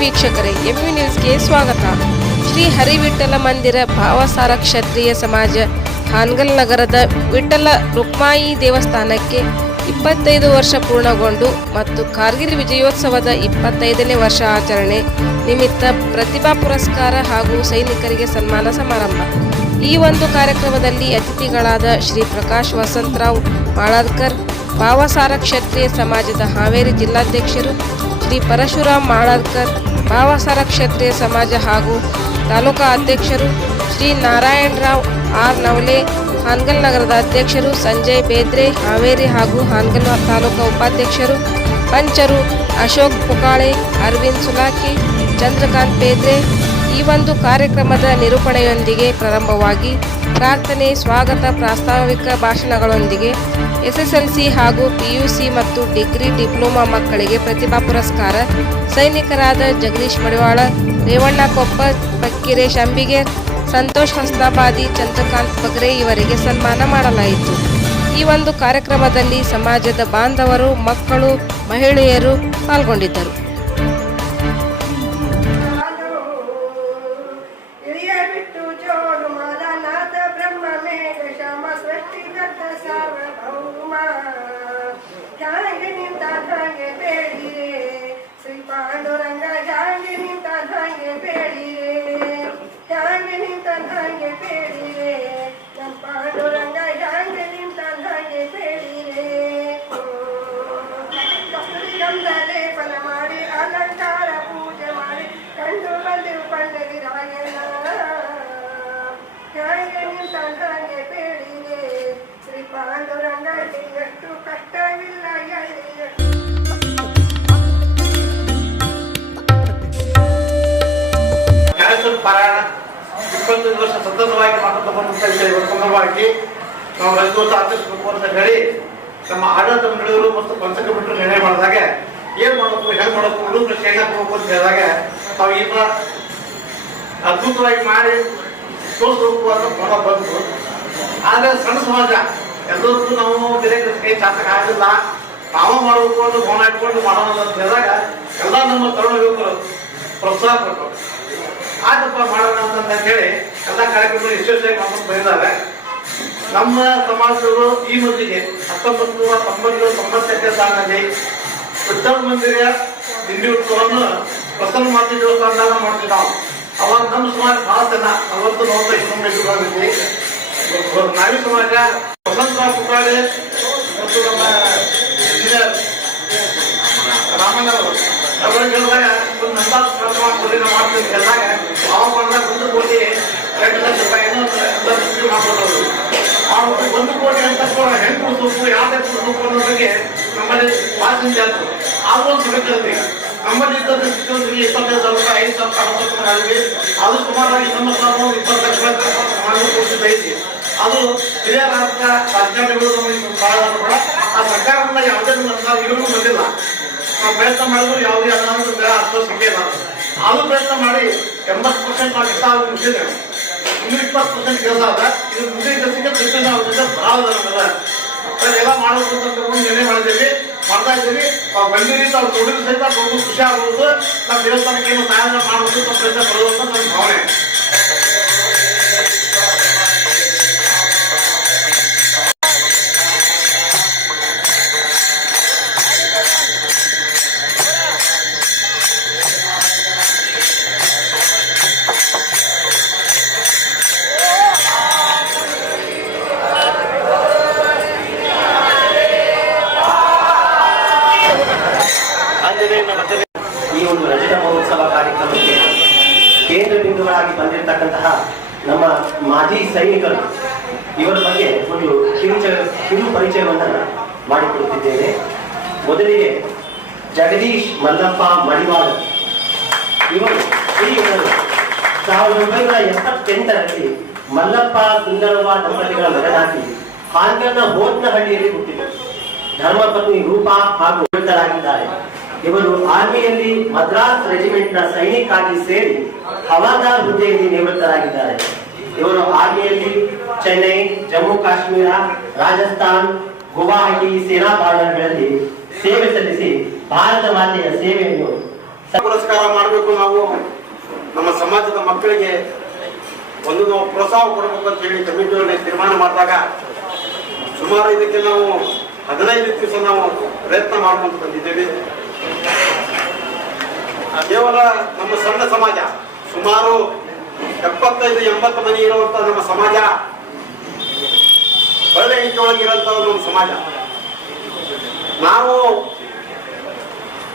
ವೀಕ್ಷಕರೇ ಎಂವಿ ನ್ಯೂಸ್ಗೆ ಸ್ವಾಗತ. ಶ್ರೀ ಹರಿವಿಠಲ ಮಂದಿರ ಭಾವಸಾರ ಕ್ಷತ್ರಿಯ ಸಮಾಜ ಹಾನ್ಗಲ್ ನಗರದ ವಿಠಲ ರುಕ್ಮಾಯಿ ದೇವಸ್ಥಾನಕ್ಕೆ ಇಪ್ಪತ್ತೈದು ವರ್ಷ ಪೂರ್ಣಗೊಂಡು ಮತ್ತು ಕಾರ್ಗಿಲ್ ವಿಜಯೋತ್ಸವದ ಇಪ್ಪತ್ತೈದನೇ ವರ್ಷ ಆಚರಣೆ ನಿಮಿತ್ತ ಪ್ರತಿಭಾ ಪುರಸ್ಕಾರ ಹಾಗೂ ಸೈನಿಕರಿಗೆ ಸನ್ಮಾನ ಸಮಾರಂಭ. ಈ ಒಂದು ಕಾರ್ಯಕ್ರಮದಲ್ಲಿ ಅತಿಥಿಗಳಾದ ಶ್ರೀ ಪ್ರಕಾಶ್ ವಸಂತರಾವ್ ಮಾಳಾದ್ಕರ್, ಭಾವಸಾರ ಕ್ಷತ್ರಿಯ ಸಮಾಜದ ಹಾವೇರಿ ಜಿಲ್ಲಾಧ್ಯಕ್ಷರು ಶ್ರೀ ಪರಶುರಾಮ್ ಮಾಳಾದ್ಕರ್, ಭಾವಸಾರ ಕ್ಷತ್ರಿಯ ಸಮಾಜ ಹಾಗೂ ತಾಲೂಕಾ ಅಧ್ಯಕ್ಷರು ಶ್ರೀ ನಾರಾಯಣರಾವ್ ಆರ್ ನವಲೆ, ಹಾನ್ಗಲ್ ನಗರದ ಅಧ್ಯಕ್ಷರು ಸಂಜಯ್ ಬೇದ್ರೆ, ಹಾವೇರಿ ಹಾಗೂ ಹಾನ್ಗಲ್ ತಾಲೂಕಾ ಉಪಾಧ್ಯಕ್ಷರು ಪಂಚರು ಅಶೋಕ್ ಪುಕಾಳೆ, ಅರವಿಂದ್ ಸುಲಾಕಿ, ಚಂದ್ರಕಾಂತ್ ಬೇದ್ರೆ ಈ ಒಂದು ಕಾರ್ಯಕ್ರಮದ ನಿರೂಪಣೆಯೊಂದಿಗೆ ಪ್ರಾರಂಭವಾಗಿ ಪ್ರಾರ್ಥನೆ, ಸ್ವಾಗತ, ಪ್ರಾಸ್ತಾವಿಕ ಭಾಷಣಗಳೊಂದಿಗೆ ಎಸ್ಎಸ್ಎಲ್ಸಿ ಹಾಗೂ ಪಿಯುಸಿ ಮತ್ತು ಡಿಗ್ರಿ ಡಿಪ್ಲೊಮಾ ಮಕ್ಕಳಿಗೆ ಪ್ರತಿಭಾ ಪುರಸ್ಕಾರ. ಸೈನಿಕರಾದ ಜಗದೀಶ್ ಮಡಿವಾಳ, ರೇವಣ್ಣ ಕೊಪ್ಪ ಬಕ್ಕಿರೇಶ್ ಅಂಬಿಗೆ ಸಂತೋಷ್ ಹಸ್ತಾಬಾದಿ ಚಂದ್ರಕಾಂತ್ ಬಗ್ರೆ ಇವರಿಗೆ ಸನ್ಮಾನ ಮಾಡಲಾಯಿತು. ಈ ಒಂದು ಕಾರ್ಯಕ್ರಮದಲ್ಲಿ ಸಮಾಜದ ಬಾಂಧವರು, ಮಕ್ಕಳು, ಮಹಿಳೆಯರು ಪಾಲ್ಗೊಂಡಿದ್ದರು. ಕ್ಯಾನ್ಸರ್ ಪಾರಾಯಣ ಇಪ್ಪತ್ತೈದು ವರ್ಷ ಸತತವಾಗಿ ಸಂದರ್ಭವಾಗಿ ನಾವು ರಜೋತ್ಸವ ಆಚರಿಸಬೇಕು ಅಂತ ಹೇಳಿ ನಮ್ಮ ಆಡಳಿತ ಮಂಡಳಿಗಳು ಮತ್ತು ಪಂಚಕ ಬಿಟ್ಟರು ನಿರ್ಣಯ ಮಾಡಿದಾಗ ಏನ್ ಮಾಡಬೇಕು, ಹೆಂಗ್ ಮಾಡಬೇಕು, ಹುಡುಗರು ಹಾಕಬೇಕು ಅಂತ ಹೇಳಿದಾಗ ನಾವು ಈ ಅದ್ಭುತವಾಗಿ ಮಾಡಿ ತೋರಿಸ್ಬೇಕು ಅಂತ ಬಂತು. ಆದ್ರೆ ಸಣ್ಣ ಸಮಾಜ ಎಲ್ಲರಿಗೂ ನಾವು ಬೇರೆ ಕೈ ಶಾಸಕ ಆಗಿಲ್ಲ ನಾವು ಮಾಡಬೇಕು ಅಂತ ಫೋನ್ ಹಾಕೊಂಡು ಮಾಡೋಣ ಅಂತ ಹೇಳಿದಾಗ ಎಲ್ಲ ನಮ್ಮ ತರುಣ ಯುವಕರು ಪ್ರೋತ್ಸಾಹ ಕೊಟ್ಟರು. ಆಯ್ತಪ್ಪ ಮಾಡೋಣ ಅಂತ ಹೇಳಿ ಎಲ್ಲ ಕಾರ್ಯಕ್ರಮ ಯಶಸ್ವಿಯಾಗಿ ಮಾಡ್ಕೊಂಡು ಬಂದಿದ್ದಾರೆ ನಮ್ಮ ಸಮಾಜದವರು ಈ ಮೊದಲಿಗೆ ಹತ್ತೊಂಬತ್ತು ನೂರ ತೊಂಬತ್ತು ತೊಂಬತ್ತೆಂಟನೇ ಸಾಲಿನಲ್ಲಿ ವಿಠ್ಠಲ ಮಂದಿರ ದಿಂಡಿ ಉತ್ಸವವನ್ನು ಪ್ರಸನ್ನ ಮಾತಿ ದೇವಸ್ಥಾನದಾಗ ಮಾಡ್ತೀವಿ ನಾವು ಅವಾಗ ನಮ್ಮ ಸಮಾಜ ಭಾಳ ಜನ ನಲವತ್ತು ನಲವತ್ತೈದು ಕಿಲೋಮೀಟರ್ ನಾವಿ ಸಮಾಜ ವಸಂತ ಪುಕಾಳೆ ಮತ್ತು ನಮ್ಮ ಇಂಜಿನಿಯರ್ ರಾಮಣ್ಣವರು. ಅವರು ಹೇಳಿದಾಗ ಒಂದು ನಂಬರ್ ನಾವು ಮಾಡ್ತೀವಿ ಹೇಳಿದಾಗ ಅವಾಗ ಬಂದಾಗ ಒಂದು ಕೋಟಿ ಎರಡು ಲಕ್ಷ ರೂಪಾಯಿಯನ್ನು ಮಾಡ್ಕೊಂಡವರು ಆ ಒಂದು ಕೋಟಿ ಅಂತ ಹೆಣ್ಣು ಉಳಿಸಬೇಕು ಯಾವ್ದೇ ಉಳಿಸಬೇಕು ಅನ್ನೋ ಬಗ್ಗೆ ನಮ್ಮಲ್ಲಿ ಭಾಷೆ ಜಾಸ್ತಿ ಆದ್ರೂ ಒಂದು ಸಿಗುತ್ತದೆ ನಮ್ಮಲ್ಲಿ ಇದ್ದದ್ದು ಸಿಕ್ಕಿ ಇಪ್ಪತ್ತೈದು ಸಾವಿರ ರೂಪಾಯಿ, ಐದು ಸಾವಿರ ಅರವತ್ತು ಮಾಡಿದ್ವಿ ಅದು ಸುಮಾರಾಗಿ ನಮ್ಮ ಸಾವಿರ ಒಂದು ಇಪ್ಪತ್ತು ಲಕ್ಷ ರೂಪಾಯಿ ಐತಿ. ಅದು ಹಿರಿಯ ನಾಟಕ ರಾಜಕಾರಣಿಗಳು ನಮಗೆ ಕೂಡ ಆ ಸರ್ಕಾರದಿಂದ ಯಾವುದೇ ಅನುದಾನ ಇವರು ಬಂದಿಲ್ಲ. ನಾವು ಪ್ರಯತ್ನ ಮಾಡಿದ್ರು ಯಾವುದೇ ಅನುದಾನದ ಅರ್ಥ ಅಷ್ಟು ಸಿಕ್ಕಿಲ್ಲ ಅದು ಪ್ರಯತ್ನ ಮಾಡಿ ಎಂಬತ್ತು ಪರ್ಸೆಂಟ್ ನಾವು ಕೆಲಸ ಮುಗಿಸಿದ್ದೇವೆ ಇನ್ನು ಇಪ್ಪತ್ತು ಪರ್ಸೆಂಟ್ ಕೆಲಸ ಆದ ಇದು ಮುಗಿದ ಕೆಲಸಕ್ಕೆ ತಿಳ್ಕೊಂಡು ಆಗುತ್ತೆ ಬಹಳ ಅದ ಎಲ್ಲ ಮಾಡಬೇಕು ಅಂತ ನಿರ್ಣಯ ಮಾಡಿದ್ದೀವಿ. ಮಾಡ್ತಾ ಇದ್ದೀವಿ. ನಾವು ಬಂದಿರಿ ತಾವು ದುಡಿದು ಸಹಿತ ಖುಷಿ ಆಗ್ಬೋದು ನಾವು ದೇವಸ್ಥಾನಕ್ಕೆ ಏನು ಸಹಾಯ ಮಾಡಬೇಕು ಅಂತ ಪ್ರಯತ್ನ ಪಡೋದು ಅಂತ ನನ್ನ ಭಾವನೆ. ನಮ್ಮ ಮಾಜಿ ಸೈನಿಕರು ಇವರ ಬಗ್ಗೆ ಒಂದು ಕಿರುಚ ಕಿರು ಪರಿಚಯವನ್ನು ಮಾಡಿಕೊಡುತ್ತಿದ್ದೇನೆ. ಮೊದಲಿಗೆ ಜಗದೀಶ್ ಮಲ್ಲಪ್ಪ ಮಡಿವಾಳ. ಇವರು ಶ್ರೀಗಳು. ಸಾವಿರದ ಒಂಬೈನೂರ ಎಪ್ಪತ್ತೆಂಟರಲ್ಲಿ ಮಲ್ಲಪ್ಪ ಸುಂದರವ್ವ ದಂಪತಿಗಳ ಮಗನಾಗಿ ಹಾಂಗಲ್ನ ಹೋತ್ನಹಳ್ಳಿಯಲ್ಲಿ ಹುಟ್ಟಿದರು. ಧರ್ಮಪತ್ನಿ ರೂಪಾ ಹಾಗೂ ಮೃತರಾಗಿದ್ದಾರೆ ಇವರು ಆರ್ಮಿಯಲ್ಲಿ ಮದ್ರಾಸ್ ರೆಜಿಮೆಂಟ್ನ ಸೈನಿಕಾಗಿ ಸೇರಿ ಹವಾದಾರ್ ಹುದ್ದೆಯಲ್ಲಿ ನಿವೃತ್ತರಾಗಿದ್ದಾರೆ ಇವರು ಆರ್ಮಿಯಲ್ಲಿ ಚೆನ್ನೈ, ಜಮ್ಮು ಕಾಶ್ಮೀರ, ರಾಜಸ್ಥಾನ್, ಗುವಾಹಟಿ ಸೇನಾ ಬಾರ್ಡರ್ಗಳಲ್ಲಿ ಸೇವೆ ಸಲ್ಲಿಸಿ ಭಾರತ ಮಾತೆಯ ಸೇವೆಯನ್ನು ಪುರಸ್ಕಾರ ಮಾಡಬೇಕು ನಾವು. ನಮ್ಮ ಸಮಾಜದ ಮಕ್ಕಳಿಗೆ ಒಂದು ನಾವು ಪ್ರೋತ್ಸಾಹ ಕೊಡಬೇಕು ಅಂತ ಹೇಳಿ ಕಮಿಟಿಯಲ್ಲಿ ತೀರ್ಮಾನ ಮಾಡಿದಾಗ ಸುಮಾರು ಇದಕ್ಕೆ ನಾವು ಹದಿನೈದು ದಿವಸ ನಾವು ಪ್ರಯತ್ನ ಮಾಡ್ಕೊಂಡು ಬಂದಿದ್ದೇವೆ. ಕೇವಲ ನಮ್ಮ ಸಣ್ಣ ಸಮಾಜ ಸುಮಾರು ಎಪ್ಪತ್ತೈದು, ಎಂಬತ್ತು ಮನೆ ಇರುವಂತ ನಮ್ಮ ಸಮಾಜ. ಒಳ್ಳೆ ಇರುವಂತ ನಮ್ಮ ಸಮಾಜ. ನಾವು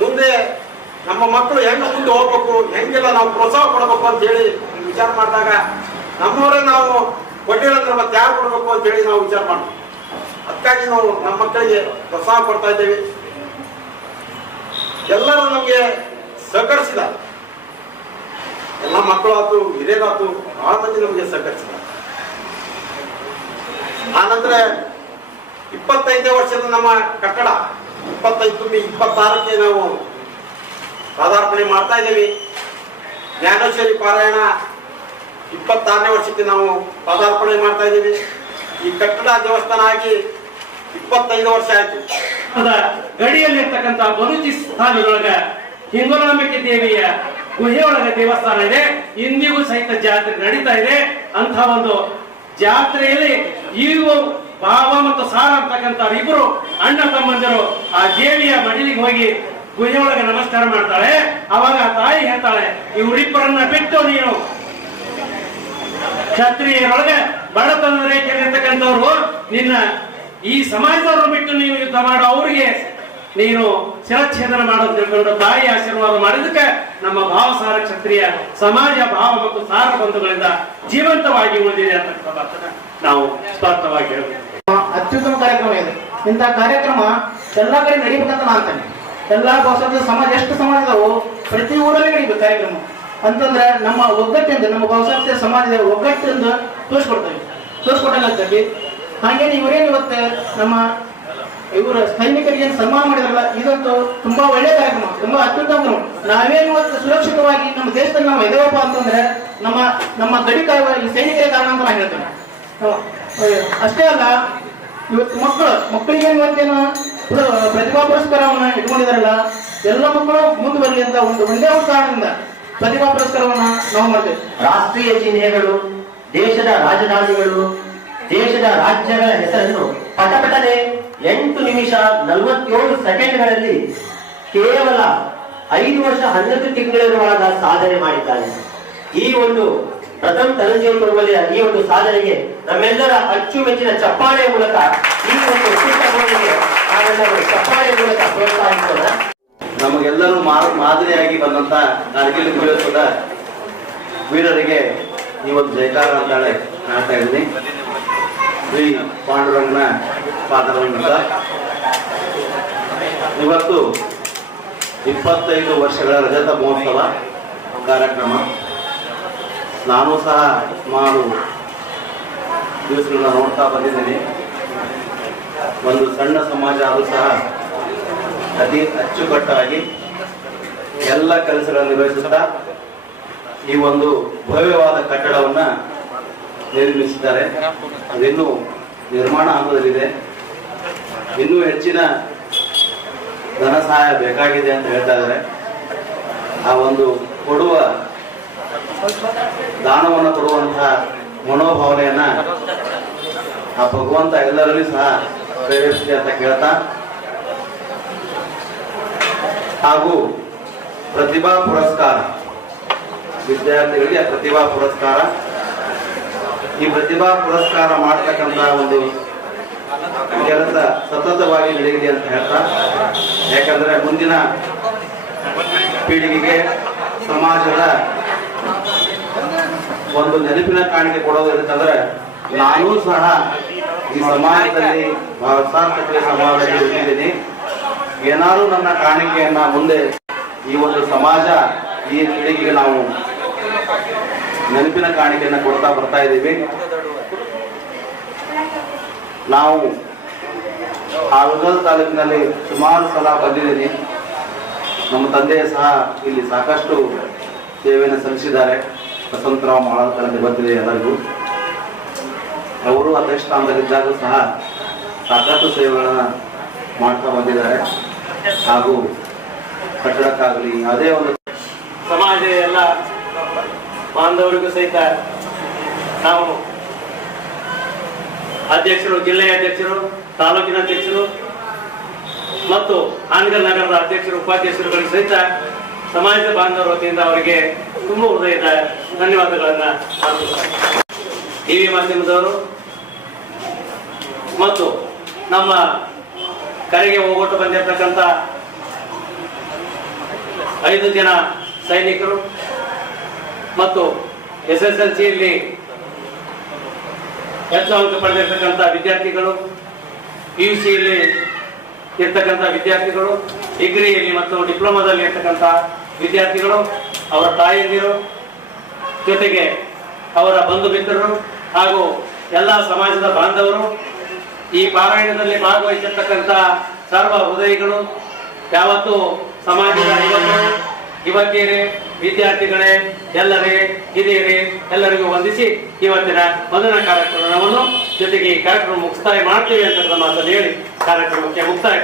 ಮುಂದೆ ನಮ್ಮ ಮಕ್ಕಳು ಹೆಂಗ ಮುಂದೆ ಹೋಗ್ಬೇಕು, ಹೆಂಗೆಲ್ಲ ನಾವು ಪ್ರೋತ್ಸಾಹ ಕೊಡಬೇಕು ಅಂತ ಹೇಳಿ ವಿಚಾರ ಮಾಡಿದಾಗ ನಮ್ಮವರೇ ನಾವು ಕೊಟ್ಟಿರೋದ್ರ ಮತ್ತೆ ಯಾರು ಕೊಡ್ಬೇಕು ಅಂತ ಹೇಳಿ ನಾವು ವಿಚಾರ ಮಾಡ್ತೀವಿ ಅದಕ್ಕಾಗಿ ನಾವು ನಮ್ಮ ಮಕ್ಕಳಿಗೆ ಪ್ರೋತ್ಸಾಹ ಕೊಡ್ತಾ ಇದ್ದೇವೆ. ಎಲ್ಲರೂ ನಮಗೆ ಸಹಕರಿಸಿದ್ದಾರೆ. ಎಲ್ಲ ಮಕ್ಕಳು ಆತು ಹಿರಿಯರಾತು ಬಹಳ ಮಂದಿ ನಮಗೆ ಸಹಕರಿಸಿದ ಆನಂತರ ಇಪ್ಪತ್ತೈದನೇ ವರ್ಷದ ನಮ್ಮ ಕಟ್ಟಡ, ಇಪ್ಪತ್ತೈದು ತುಂಬಿ ಇಪ್ಪತ್ತಾರಕ್ಕೆ ನಾವು ಪಾದಾರ್ಪಣೆ ಮಾಡ್ತಾ ಇದ್ದೀವಿ. ಜ್ಞಾನೇಶ್ವರಿ ಪಾರಾಯಣ ಇಪ್ಪತ್ತಾರನೇ ವರ್ಷಕ್ಕೆ ನಾವು ಪಾದಾರ್ಪಣೆ ಮಾಡ್ತಾ ಇದ್ದೀವಿ. ಈ ಕಟ್ಟಡ ದೇವಸ್ಥಾನ ಆಗಿ ಇಪ್ಪತ್ತೈದು ವರ್ಷ ಆಯ್ತು. ಗಡಿಯಲ್ಲಿರ್ತಕ್ಕಂಥ ಬಲೂಚಿಸ್ತಾನದೊಳಗ ಹಿಂಗೋಲಂಬಿಕೆ ದೇವಿಯ ಗುಹೆಯೊಳಗ ದೇವಸ್ಥಾನ ಇದೆ. ಇಂದಿಗೂ ಸಹಿತ ಜಾತ್ರೆ ನಡೀತಾ ಇದೆ. ಅಂತ ಒಂದು ಜಾತ್ರೆಯಲ್ಲಿ ಇವು ಭಾವ ಮತ್ತು ಸಾರ ಅಂತಕ್ಕಂಥ ಇಬ್ಬರು ಅಣ್ಣ ತಮ್ಮಂದಿರು ಆ ದೇವಿಯ ಮಡಿಲಿಗೆ ಹೋಗಿ ಗುಹೆಯೊಳಗೆ ನಮಸ್ಕಾರ ಮಾಡ್ತಾಳೆ. ಅವಾಗ ತಾಯಿ ಹೇಳ್ತಾಳೆ ಈ ಇವರಿಬ್ಬರನ್ನ ಬಿಟ್ಟು ನೀನು ಕ್ಷತ್ರಿಯರೊಳಗೆ ಬಡತನ ರೇಖೆಯಲ್ಲಿ ಇರ್ತಕ್ಕಂಥವ್ರು ನಿನ್ನ ಈ ಸಮಾಜದವರು ಬಿಟ್ಟು ನೀವು ಯುದ್ಧ ಮಾಡೋ ಅವರಿಗೆ ನೀನು ಶಿರಚ್ಛೇದನ ಮಾಡೋದು ತಿಳ್ಕೊಂಡು ತಾಯಿ ಆಶೀರ್ವಾದ ಮಾಡಿದಕ್ಕೆ ನಮ್ಮ ಭಾವಸಾರ ಕ್ಷತ್ರಿಯ ಸಮಾಜ ಭಾವ ಮತ್ತು ಸಾರ ಬಂಧುಗಳಿಂದ ಜೀವಂತವಾಗಿ ಉಳಿದಿದೆ ಅಂತಕ್ಕಂಥ ನಾವು ಸ್ಪಷ್ಟವಾಗಿ ಅತ್ಯುತ್ತಮ ಕಾರ್ಯಕ್ರಮ ಇದೆ. ಇಂಥ ಕಾರ್ಯಕ್ರಮ ಎಲ್ಲ ಕಡೆ ನಡೀಬೇಕಂತ ನಾನು ಅಂತಾನೆ. ಎಲ್ಲಾ ಬಹುಸಂಖ್ಯಾತ ಸಮಾಜ ಎಷ್ಟು ಸಮಾಜ ಇದಾವೋ ಪ್ರತಿ ಊರಲ್ಲಿ ನಡೀಬೇಕು ಕಾರ್ಯಕ್ರಮ. ಅಂತಂದ್ರೆ ನಮ್ಮ ಒಗ್ಗಟ್ಟಿಂದ, ನಮ್ಮ ಬಹುಸಂಖ್ಯಾತ ಸಮಾಜದ ಒಗ್ಗಟ್ಟಿಂದ ತೋರಿಸ್ಕೊಡ್ತೇವೆ. ತೋರಿಸ್ಕೊಟ್ಟಂಗಾಗ್ತದೆ ಹಾಗೇನೆ ಇವರೇನು ಇವತ್ತು ನಮ್ಮ ಇವರ ಸೈನಿಕರಿಗೆ ಏನ್ ಸನ್ಮಾನ ಮಾಡಿದ್ರಲ್ಲ, ಇದಂತೂ ತುಂಬಾ ಒಳ್ಳೆ ಕಾರ್ಯಕ್ರಮ, ತುಂಬಾ ಅತ್ಯುತ್ತಮ ನಾವೇನು ಇವತ್ತು ಸುರಕ್ಷಿತವಾಗಿ ನಮ್ಮ ದೇಶದಲ್ಲಿ ನಾವು ಎದೇವಪ್ಪ ಅಂತಂದ್ರೆ ನಮ್ಮ ನಮ್ಮ ಗಡಿ ಈ ಸೈನಿಕರೇ ಕಾರಣ ಅಂತ ನಾನು ಹೇಳ್ತೇನೆ. ಅಷ್ಟೇ ಅಲ್ಲ, ಇವತ್ತು ಮಕ್ಕಳು, ಮಕ್ಕಳಿಗೆ ಇವತ್ತೇನು ಪ್ರ- ಪ್ರತಿಭಾ ಪುರಸ್ಕಾರವನ್ನ ಇಟ್ಕೊಂಡಿದಾರಲ್ಲ, ಎಲ್ಲ ಮಕ್ಕಳು ಮುಂದೆ ಬರಲಿ ಅಂತ ಒಂದು ಒಂದೇ ಒಂದು ಕಾರಣದಿಂದ ಪ್ರತಿಭಾ ಪುರಸ್ಕಾರವನ್ನ ನಾವು ಮಾಡ್ತೇವೆ. ರಾಷ್ಟ್ರೀಯ ಚಿಹ್ನೆಗಳು, ದೇಶದ ರಾಜಧಾನಿಗಳು, ದೇಶದ ರಾಜ್ಯಗಳ ಹೆಸರನ್ನು ನಿಮಿಷ ನಲವತ್ತೇಳು ಸೆಕೆಂಡ್ಗಳಲ್ಲಿ ಕೇವಲ ಐದು ವರ್ಷ ಹನ್ನೊಂದು ತಿಂಗಳೊಳಗ ಸಾಧನೆ ಮಾಡಿದ್ದಾರೆ. ಈ ಒಂದು ಪ್ರಥಮ ಧನಂಜಯ ಕುರುಬಲಿಯ ಈ ಒಂದು ಸಾಧನೆಗೆ ನಮ್ಮೆಲ್ಲರ ಅಚ್ಚುಮೆಚ್ಚಿನ ಚಪ್ಪಾಳೆಯ ಮೂಲಕ ಈ ಒಂದು ಚಪ್ಪಾಳೆ ಚಪ್ಪಾಳೆಯ ಮೂಲಕ ಪ್ರೋತ್ಸಾಹಿಸೋಣ. ನಮಗೆಲ್ಲರೂ ಮಾದರಿಯಾಗಿ ಬಂದಂತ ಕಾರ್ಗಿಲ್ ಕೂಡ ವೀರರಿಗೆ ಈ ಒಂದು ಜಯಕಾರ ಅಂತಾಳೆ ಹೇಳ್ತಾ ಶ್ರೀ ಪಾಂಡುರಂಗನ ಪಾದರಂಗ ಇವತ್ತು ಇಪ್ಪತ್ತೈದು ವರ್ಷಗಳ ರಜತ ಮಹೋತ್ಸವ ಕಾರ್ಯಕ್ರಮ. ನಾನು ಸಹ ಸುಮಾರು ದಿವಸಗಳನ್ನ ನೋಡ್ತಾ ಬಂದಿದ್ದೀನಿ. ಒಂದು ಸಣ್ಣ ಸಮಾಜ ಆದರೂ ಸಹ ಅತಿ ಅಚ್ಚುಕಟ್ಟಾಗಿ ಎಲ್ಲ ಕೆಲಸಗಳನ್ನು ನಿರ್ವಹಿಸುತ್ತಾ ಈ ಒಂದು ಭವ್ಯವಾದ ಕಟ್ಟಡವನ್ನ ನಿರ್ಮಿಸಿದ್ದಾರೆ. ಅದಿನ್ನೂ ನಿರ್ಮಾಣ ಹಂತದಲ್ಲಿದೆ ಇನ್ನೂ ಹೆಚ್ಚಿನ ಧನ ಸಹಾಯ ಬೇಕಾಗಿದೆ ಅಂತ ಹೇಳ್ತಾ ಇದ್ದಾರೆ. ಆ ಒಂದು ಕೊಡುವ ದಾನವನ್ನು ಕೊಡುವಂತಹ ಮನೋಭಾವನೆಯನ್ನ ಆ ಭಗವಂತ ಎಲ್ಲರಲ್ಲಿ ಸಹ ಪ್ರೇರೇಪಿಸಿದೆ ಅಂತ ಕೇಳ್ತಾ, ಹಾಗೂ ಪ್ರತಿಭಾ ಪುರಸ್ಕಾರ, ವಿದ್ಯಾರ್ಥಿಗಳಿಗೆ ಪ್ರತಿಭಾ ಪುರಸ್ಕಾರ. ಈ ಪ್ರತಿಭಾ ಪುರಸ್ಕಾರ ಮಾಡ್ತಕ್ಕಂಥ ಒಂದು ಕೆಲಸ ಸತತವಾಗಿ ನಡೆಯಲಿ ಅಂತ ಹೇಳ್ತಾ, ಯಾಕಂದ್ರೆ ಮುಂದಿನ ಪೀಳಿಗೆಗೆ ಸಮಾಜದ ಒಂದು ನೆನಪಿನ ಕಾಣಿಕೆ ಕೊಡೋದು ಅಂತಂದ್ರೆ ನಾನೂ ಸಹ ಈ ಸಮಾಜದಲ್ಲಿ ಸಾರ್ಥಕ ಸಮಾಜದಲ್ಲಿ ಇರ್ತಿದ್ದೀನಿ ಏನಾದ್ರೂ ನನ್ನ ಕಾಣಿಕೆಯನ್ನ ಮುಂದೆ ಈ ಒಂದು ಸಮಾಜ, ಈ ಪೀಳಿಗೆಗೆ ನಾವು ನೆನಪಿನ ಕಾಣಿಕೆಯನ್ನ ಕೊಡ್ತಾ ಬರ್ತಾ ಇದ್ದೀವಿ. ನಾವು ಹಾಲಗಲ್ ತಾಲೂಕಿನಲ್ಲಿ ಸುಮಾರು ಸಲ ಬಂದಿದ್ದೀನಿ. ನಮ್ಮ ತಂದೆ ಸಹ ಇಲ್ಲಿ ಸಾಕಷ್ಟು ಸೇವೆಯನ್ನು ಸಲ್ಲಿಸಿದ್ದಾರೆ. ವಸಂತರಾವ್ ಮಾಳಕರಲ್ಲಿ ಬಂದಿದೆ ಎಲ್ಲರಿಗೂ. ಅವರು ಅಧ್ಯಕ್ಷ ಸ್ಥಾನದಲ್ಲಿದ್ದಾಗ ಸಹ ಸಾಕಷ್ಟು ಸೇವೆಗಳನ್ನ ಮಾಡ್ತಾ ಬಂದಿದ್ದಾರೆ. ಹಾಗೂ ಕಟ್ಟಡಕ್ಕಾಗಲಿ ಅದೇ ಒಂದು ಸಮಾಜ ಎಲ್ಲ ಬಾಂಧವರಿಗೂ ಸಹಿತ ನಾವು ಅಧ್ಯಕ್ಷರು, ಜಿಲ್ಲೆಯ ಅಧ್ಯಕ್ಷರು, ತಾಲೂಕಿನ ಅಧ್ಯಕ್ಷರು ಮತ್ತು ಹಾನಗಲ್ ನಗರದ ಅಧ್ಯಕ್ಷರು ಉಪಾಧ್ಯಕ್ಷರುಗಳಿಗೆ ಸಹಿತ ಸಮಾಜದ ಬಾಂಧವರ ವತಿಯಿಂದ ಅವರಿಗೆ ತುಂಬ ಹೃದಯದ ಧನ್ಯವಾದಗಳನ್ನು ಟಿ ವಿ ಮಾಧ್ಯಮದವರು ಮತ್ತು ನಮ್ಮ ಕರೆಗೆ ಹೋಗೊಟ್ಟು ಬಂದಿರತಕ್ಕಂಥ ಐದು ಜನ ಸೈನಿಕರು ಮತ್ತು ಎಸ್ ಎಸ್ ಎಲ್ ಸಿಯಲ್ಲಿ ಹೆಚ್ಚು ಅಂಕ ಪಡೆದಿರ್ತಕ್ಕಂಥ ವಿದ್ಯಾರ್ಥಿಗಳು ಪಿ ಯು ಸಿಯಲ್ಲಿ ಇರ್ತಕ್ಕಂಥ ವಿದ್ಯಾರ್ಥಿಗಳು, ಡಿಗ್ರಿಯಲ್ಲಿ ಮತ್ತು ಡಿಪ್ಲೊಮಾದಲ್ಲಿ ಇರ್ತಕ್ಕಂಥ ವಿದ್ಯಾರ್ಥಿಗಳು, ಅವರ ತಾಯಂದಿರು ಜೊತೆಗೆ ಅವರ ಬಂಧು ಮಿತ್ರರು ಹಾಗೂ ಎಲ್ಲ ಸಮಾಜದ ಬಾಂಧವರು, ಈ ಪಾರಾಯಣದಲ್ಲಿ ಭಾಗವಹಿಸಿರ್ತಕ್ಕಂಥ ಸರ್ವ ಹೃದಯಗಳು ಯಾವತ್ತು ಸಮಾಜದ ಯುವಕರು ಯುವತಿಯರೇ, ವಿದ್ಯಾರ್ಥಿಗಳೇ, ಎಲ್ಲರೇ ಹಿರಿಯರೇ, ಎಲ್ಲರಿಗೂ ವಂದಿಸಿ ಇವತ್ತಿನ ವಂದನಾ ಕಾರ್ಯಕ್ರಮವನ್ನು ಜೊತೆಗೆ ಈ ಕಾರ್ಯಕ್ರಮ ಮುಕ್ತಾಯ ಮಾಡ್ತೀವಿ ಅಂತ ಮಾತನ್ನು ಹೇಳಿ ಕಾರ್ಯಕ್ರಮಕ್ಕೆ ಮುಕ್ತಾಯ.